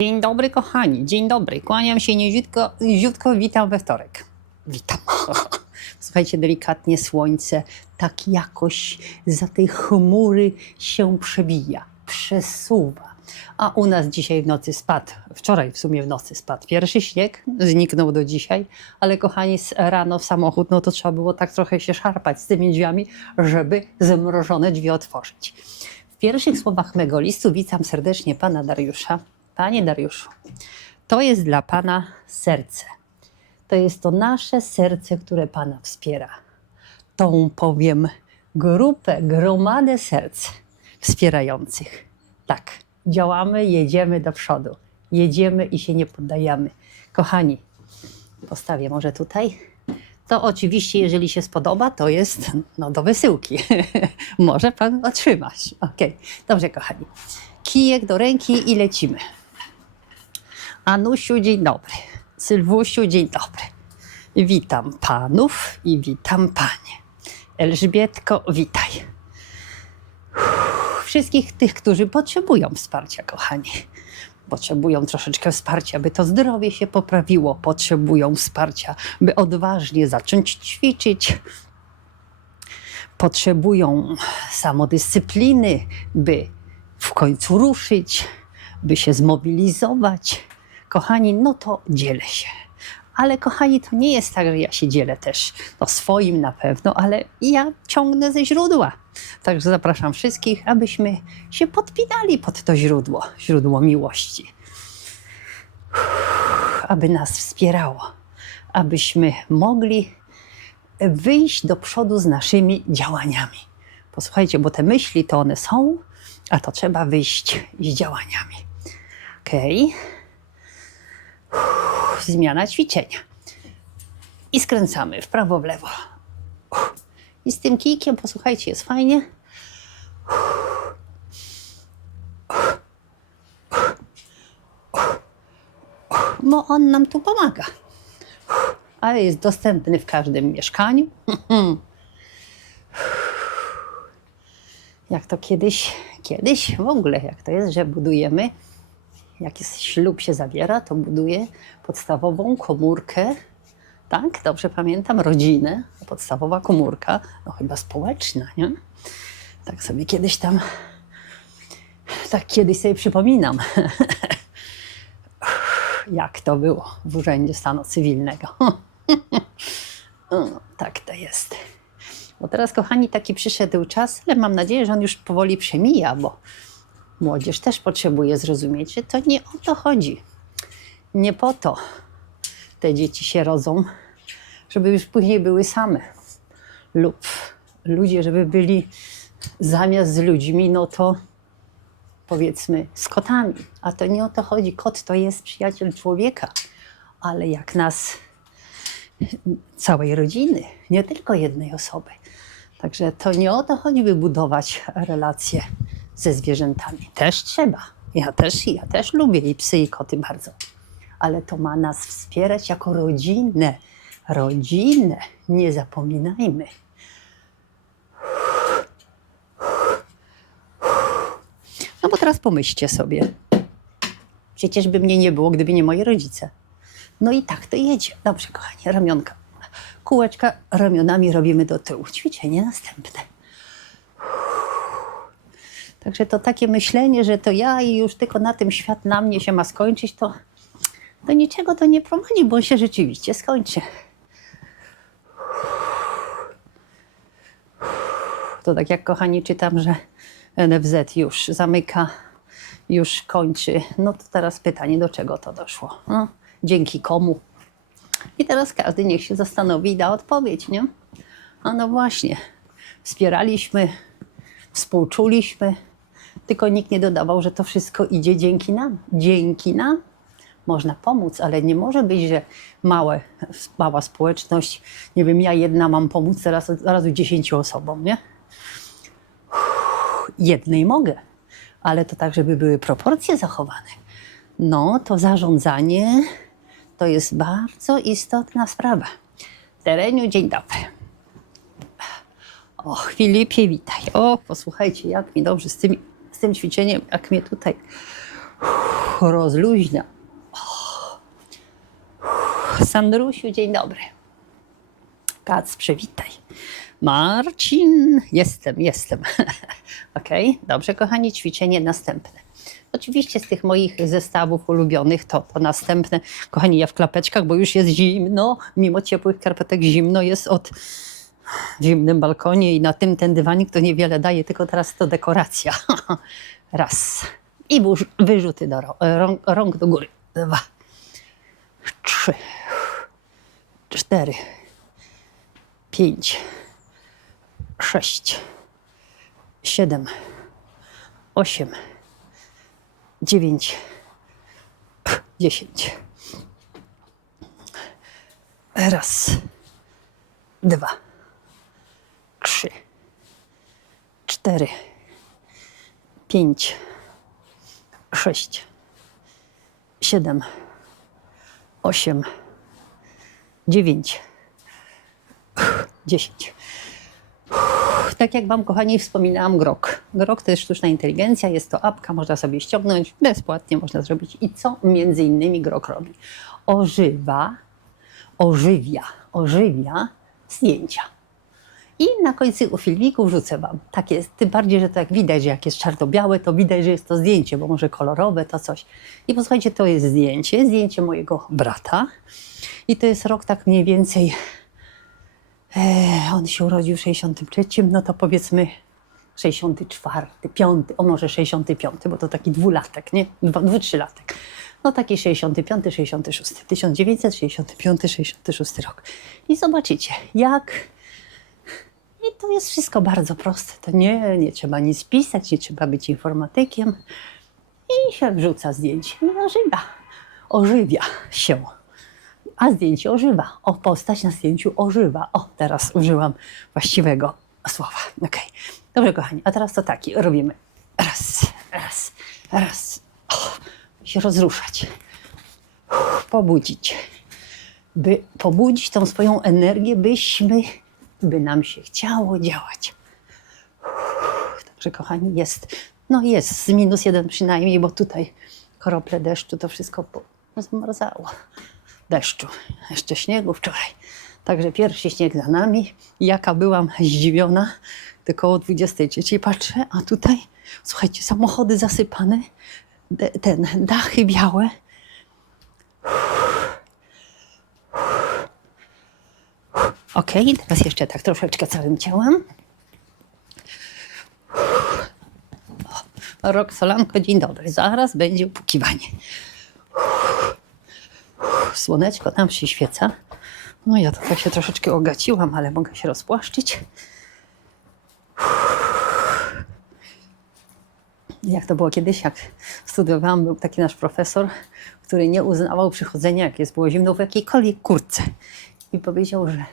Dzień dobry, kochani. Dzień dobry. Kłaniam się niziutko, witam we wtorek. Witam. Słuchajcie, delikatnie słońce tak jakoś za tej chmury się przebija, przesuwa. A u nas dzisiaj w nocy spadł, wczoraj w sumie w nocy spadł pierwszy śnieg, zniknął do dzisiaj, ale kochani, rano w samochód, no to trzeba było tak trochę się szarpać z tymi drzwiami, żeby zamrożone drzwi otworzyć. W pierwszych słowach mego listu witam serdecznie pana Dariusza. Panie Dariuszu, to jest dla pana serce. To jest to nasze serce, które pana wspiera. Tą powiem grupę, gromadę serc wspierających. Tak, działamy, jedziemy do przodu. Jedziemy i się nie poddajemy. Kochani, postawię może tutaj. To oczywiście, jeżeli się spodoba, to jest no, do wysyłki. może pan otrzymać. Okej, dobrze, kochani. Kijek do ręki i lecimy. Anusiu, dzień dobry. Sylwusiu, dzień dobry. Witam panów i witam panie. Elżbietko, witaj. Wszystkich tych, którzy potrzebują wsparcia, kochani. Potrzebują troszeczkę wsparcia, by to zdrowie się poprawiło. Potrzebują wsparcia, by odważnie zacząć ćwiczyć. Potrzebują samodyscypliny, by w końcu ruszyć, by się zmobilizować. Kochani, no to dzielę się. Ale kochani, to nie jest tak, że ja się dzielę też no swoim na pewno, ale ja ciągnę ze źródła. Także zapraszam wszystkich, abyśmy się podpinali pod to źródło, źródło miłości. Uff, Aby nas wspierało, abyśmy mogli wyjść do przodu z naszymi działaniami. Posłuchajcie, bo te myśli to one są, a to trzeba wyjść z działaniami. Okej. Zmiana ćwiczenia. I skręcamy w prawo, w lewo. I z tym kijkiem, posłuchajcie, jest fajnie. Uff. Bo on nam tu pomaga. Ale jest dostępny w każdym mieszkaniu. Jak to kiedyś, kiedyś w ogóle, jak to jest, że budujemy jak ślub się zawiera, to buduje podstawową komórkę, tak, dobrze pamiętam, rodzinę, podstawowa komórka, no chyba społeczna, nie? Tak sobie kiedyś tam, tak kiedyś sobie przypominam, jak to było w Urzędzie Stanu Cywilnego. Tak to jest. Bo teraz, kochani, taki przyszedł czas, ale mam nadzieję, że on już powoli przemija, bo Młodzież też potrzebuje zrozumieć, że to nie o to chodzi. Nie po to te dzieci się rodzą, żeby już później były same. Lub ludzie, żeby byli zamiast z ludźmi, no to powiedzmy z kotami. A to nie o to chodzi. Kot to jest przyjaciel człowieka, ale jak nas całej rodziny, nie tylko jednej osoby. Także to nie o to chodzi, by budować relacje ze zwierzętami. Też trzeba. Ja też, ja też lubię i psy, i koty bardzo. Ale to ma nas wspierać jako rodzinę. Rodzinę. Nie zapominajmy. No bo teraz pomyślcie sobie. Przecież by mnie nie było, gdyby nie moi rodzice. No i tak to jedzie. Dobrze, kochani, ramionka. Kółeczka ramionami robimy do tyłu. Ćwiczenie następne. Także to takie myślenie, że to ja i już tylko na tym świat na mnie się ma skończyć, to do niczego to nie prowadzi, bo on się rzeczywiście skończy. To tak jak kochani czytam, że NFZ już zamyka, już kończy. No to teraz pytanie, do czego to doszło? No, dzięki komu? I teraz każdy niech się zastanowi i da odpowiedź, nie? A no właśnie, wspieraliśmy, współczuliśmy, tylko nikt nie dodawał, że to wszystko idzie dzięki nam. Dzięki nam można pomóc, ale nie może być, że małe, mała społeczność, nie wiem, ja jedna mam pomóc zaraz, zaraz dziesięciu osobom, nie? Uff, Jednej mogę, ale to tak, żeby były proporcje zachowane. No, to zarządzanie to jest bardzo istotna sprawa. Tereniu, dzień dobry. O, Filipie, witaj. O, posłuchajcie, jak mi dobrze z tym, z tym ćwiczeniem, jak mnie tutaj rozluźnia. Sandrusiu, dzień dobry. Kac, przywitaj. Marcin, jestem, jestem. ok, dobrze, kochani, ćwiczenie następne. Oczywiście z tych moich zestawów ulubionych to, to następne. Kochani, ja w klapeczkach, bo już jest zimno, mimo ciepłych karpetek zimno jest od zimnym balkonie i na tym ten dywanik to niewiele daje, tylko teraz to dekoracja. Raz. I wyrzuty do rąk, rąk do góry. Dwa. Trzy. Cztery. Pięć. Sześć. Siedem. Osiem. Dziewięć. Dziesięć. Raz. Dwa trzy, cztery, pięć, sześć, siedem, osiem, dziewięć, dziesięć. Tak jak Wam, kochani, wspominałam, Grok. Grok to jest sztuczna inteligencja, jest to apka, można sobie ściągnąć, bezpłatnie można zrobić. I co między innymi Grok robi? Ożywa, ożywia, ożywia zdjęcia. I na końcu filmiku wrzucę Wam. Tak jest, tym bardziej, że to jak widać, że jak jest czarno-białe, to widać, że jest to zdjęcie, bo może kolorowe to coś. I posłuchajcie, to jest zdjęcie, zdjęcie mojego brata. I to jest rok tak mniej więcej, e, on się urodził w 63, no to powiedzmy 64, 5, o może 65, bo to taki dwulatek, nie? Dwa, dwu, trzylatek. No taki 65, 66, 1965, 66 rok. I zobaczycie, jak i to jest wszystko bardzo proste. To nie, nie trzeba nic pisać, nie trzeba być informatykiem. I się wrzuca zdjęcie. I ożywia. Ożywia się. A zdjęcie ożywa. O, postać na zdjęciu ożywa. O, teraz użyłam właściwego słowa. Okej. Dobrze, kochani. A teraz to taki robimy. Raz, raz, raz. O, się rozruszać. Uff, Pobudzić. By pobudzić tą swoją energię, byśmy by nam się chciało działać. Uff, Także, kochani, jest, no jest z minus jeden przynajmniej, bo tutaj krople deszczu to wszystko zmarzało. Deszczu, jeszcze śniegu wczoraj. Także pierwszy śnieg za nami. Jaka byłam zdziwiona, gdy koło 23 patrzę, a tutaj, słuchajcie, samochody zasypane, ten, dachy białe. Ok, teraz jeszcze tak troszeczkę całym ciałem. Rok Solanko, dzień dobry. Zaraz będzie upukiwanie. Słoneczko tam się świeca. No ja to tak się troszeczkę ogaciłam, ale mogę się rozpłaszczyć. Jak to było kiedyś, jak studiowałam, był taki nasz profesor, który nie uznawał przychodzenia, jak jest było zimno, w jakiejkolwiek kurtce. I powiedział, że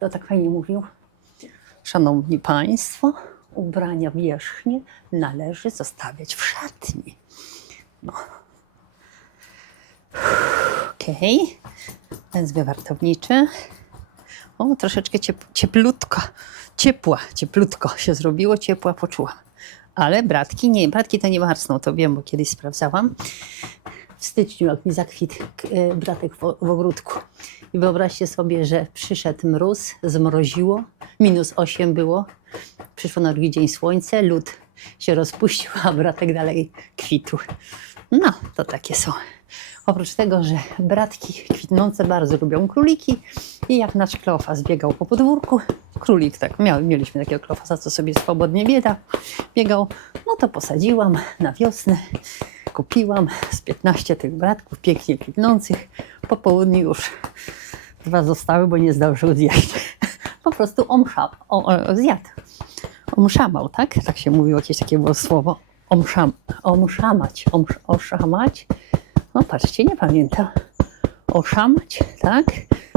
to tak fajnie mówił. Szanowni Państwo, ubrania wierzchnie należy zostawiać w szatni. No. Okej. Ten wywartowniczy. O, troszeczkę ciep cieplutko, ciepła, cieplutko się zrobiło, ciepła poczułam. Ale bratki nie, bratki to nie marzną, to wiem, bo kiedyś sprawdzałam. Styczniu, jak mi zakwitł e, bratek w, ogródku. I wyobraźcie sobie, że przyszedł mróz, zmroziło, minus 8 było. Przyszło na drugi dzień słońce, lód się rozpuścił, a bratek dalej kwitł. No, to takie są. Oprócz tego, że bratki kwitnące bardzo lubią króliki i jak nasz Kleofas biegał po podwórku, królik tak, miał, mieliśmy takiego Kleofasa, co sobie swobodnie biega, biegał, no to posadziłam na wiosnę, kupiłam z 15 tych bratków pięknie kwitnących, po południu już dwa zostały, bo nie zdążył zjeść. Po prostu omszał, o, o, zjadł. Omszamał, tak? Tak się mówiło, jakieś takie było słowo. Omszam, omszamać, omsz, oszamać. No patrzcie, nie pamiętam. Oszamać, tak?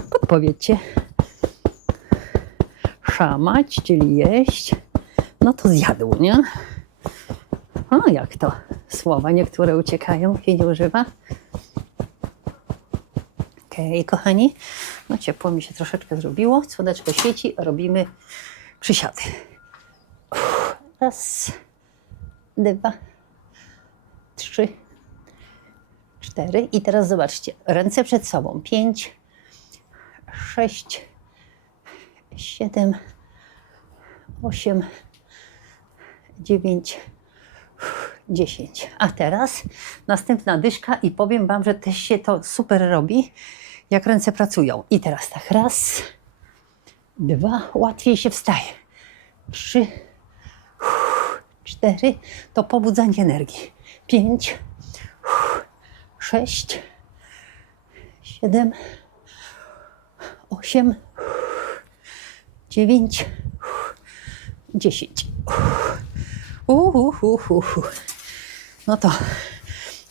Podpowiedzcie. Szamać, czyli jeść. No to zjadł, nie? A jak to? Słowa niektóre uciekają, się nie używa. Okej, kochani. No ciepło mi się troszeczkę zrobiło. Słoneczko świeci, robimy przysiady. Uff, Raz, dwa, trzy, cztery. I teraz zobaczcie, ręce przed sobą. Pięć, sześć, siedem, osiem, dziewięć, dziesięć. A teraz następna dyszka i powiem Wam, że też się to super robi, jak ręce pracują. I teraz tak, raz, dwa, łatwiej się wstaje. Trzy, cztery, to pobudzanie energii. Pięć, sześć, siedem, osiem, dziewięć, dziesięć. Uhuhuhu. No to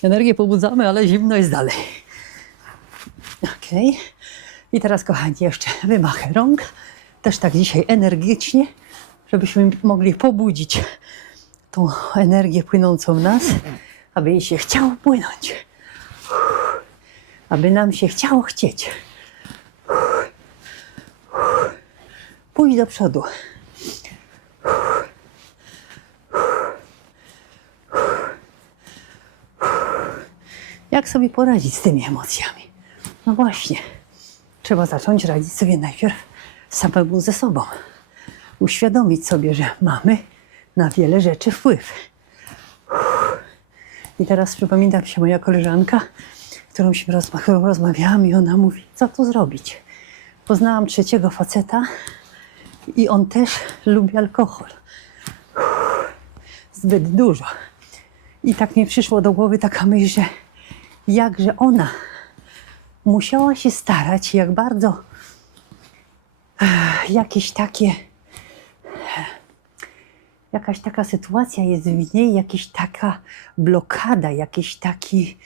energię pobudzamy, ale zimno jest dalej. Okej. I teraz, kochani, jeszcze wymachę rąk. Też tak dzisiaj energicznie, żebyśmy mogli pobudzić tą energię płynącą w nas, aby jej się chciało płynąć. Aby nam się chciało chcieć. Pójść do przodu. Jak sobie poradzić z tymi emocjami? No właśnie, trzeba zacząć radzić sobie najpierw samemu ze sobą. Uświadomić sobie, że mamy na wiele rzeczy wpływ. I teraz przypomina mi się moja koleżanka, którą się rozma- którą rozmawiałam i ona mówi, co tu zrobić? Poznałam trzeciego faceta i on też lubi alkohol. Zbyt dużo. I tak mi przyszło do głowy taka myśl, że jakże ona musiała się starać, jak bardzo jakieś takie, jakaś taka sytuacja jest w niej, jakaś taka blokada, jakiś taki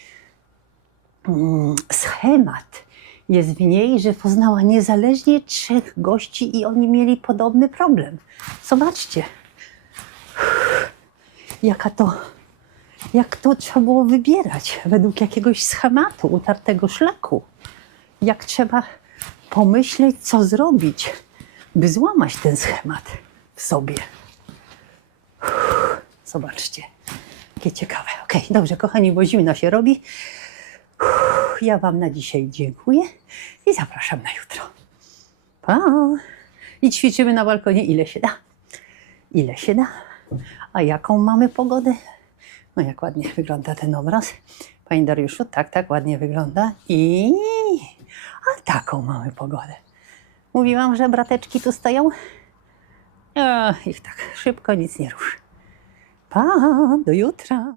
mm, schemat jest w niej, że poznała niezależnie trzech gości i oni mieli podobny problem. Zobaczcie, jaka to jak to trzeba było wybierać według jakiegoś schematu, utartego szlaku. Jak trzeba pomyśleć, co zrobić, by złamać ten schemat w sobie. Zobaczcie, jakie ciekawe. Okej, dobrze, kochani, bo zimno się robi. Ja Wam na dzisiaj dziękuję i zapraszam na jutro. Pa! I ćwiczymy na balkonie ile się da. Ile się da. A jaką mamy pogodę? No jak ładnie wygląda ten obraz. Panie Dariuszu, tak, tak ładnie wygląda. I a taką mamy pogodę. Mówiłam, że brateczki tu stoją. A, ich tak szybko nic nie ruszy. Pa, do jutra.